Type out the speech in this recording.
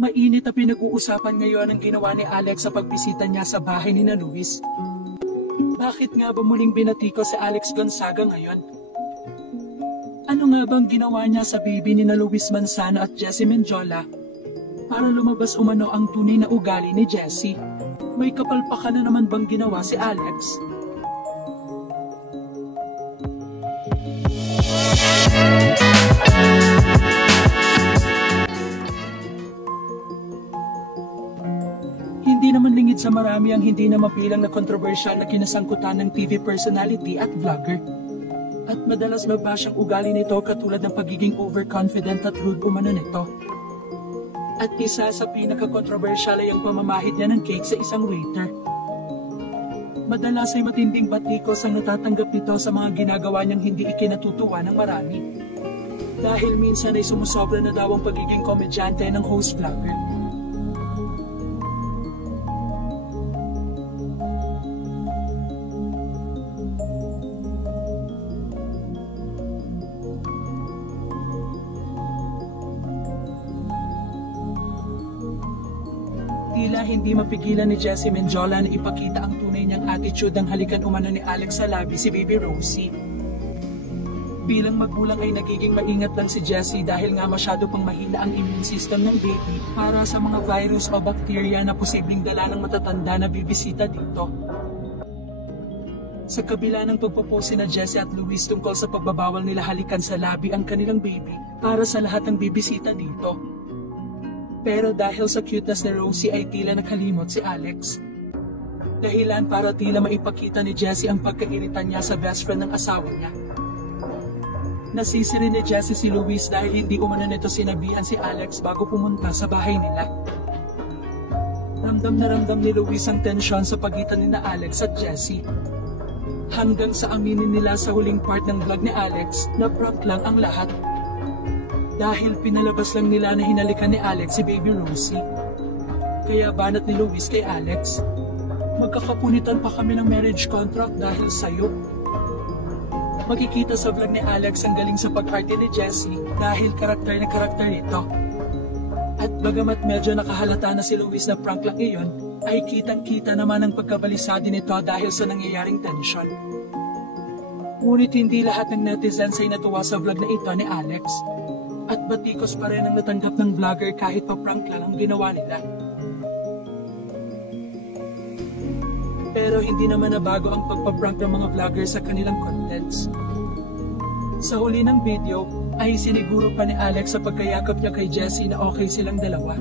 Mainit na pinag-uusapan ngayon ang ginawa ni Alex sa pagbisita niya sa bahay ni Luis. Bakit nga ba muling binatiko si Alex Gonzaga ngayon? Ano nga bang ginawa niya sa baby ni Luis Manzano at Jessie Mendiola para lumabas umano ang tunay na ugali ni Jessie? May kapalpakan na naman bang ginawa si Alex? Hindi naman lingid sa marami ang hindi na mabilang na kontrobersyal na kinasangkutan ng TV personality at vlogger. At madalas mabash ang ugali nito katulad ng pagiging overconfident at rude umano nito. At isa sa pinaka-kontrobersyal ay ang pamamahid niya ng cake sa isang waiter. Madalas ay matinding batikos ang natatanggap nito sa mga ginagawa niyang hindi ikinatutuwa ng marami. Dahil minsan ay sumusobra na daw ang pagiging komedyante ng host vlogger. Tila hindi mapigilan ni Jessie Mendiola na ipakita ang tunay niyang attitude ng halikan umano ni Alex sa labi si Baby Rosie. Bilang magulang ay nagiging maingat lang si Jessie dahil nga masyado pang mahina ang immune system ng baby para sa mga virus o bakterya na posibleng dala ng matatanda na bibisita dito. Sa kabila ng pagpupusi na Jessie at Luis tungkol sa pagbabawal nila halikan sa labi ang kanilang baby para sa lahat ng bibisita dito. Pero dahil sa cuteness ni Rosie ay tila nakalimot si Alex. Dahilan para tila maipakita ni Jessie ang pagkairita niya sa best friend ng asawa niya. Nasisi rin ni Jessie si Luis dahil hindi umano nito sinabihan si Alex bago pumunta sa bahay nila. Ramdam na ramdam ni Luis ang tensyon sa pagitan ni na Alex at Jessie. Hanggang sa aminin nila sa huling part ng vlog ni Alex na prank lang ang lahat. Dahil pinalabas lang nila na hinalikan ni Alex si Baby Rosie. Kaya banat ni Luis kay Alex, magkakapunitan pa kami ng marriage contract dahil sa'yo. Makikita sa vlog ni Alex ang galing sa pag-arte ni Jessie dahil karakter na karakter nito. At bagamat medyo nakahalata na si Luis na prank lang iyon, ay kitang-kita naman ang pagkabalisado nito dahil sa nangyayaring tensyon. Ngunit hindi lahat ng netizens ay natuwa sa vlog na ito ni Alex. At batikos pa rin ang natanggap ng vlogger kahit pa prank lang ang ginawa nila. Pero hindi naman nabago ang pagpaprank ng mga vlogger sa kanilang contents. Sa huli ng video ay siniguro pa ni Alex sa pagkayakap niya kay Jessie na okay silang dalawa.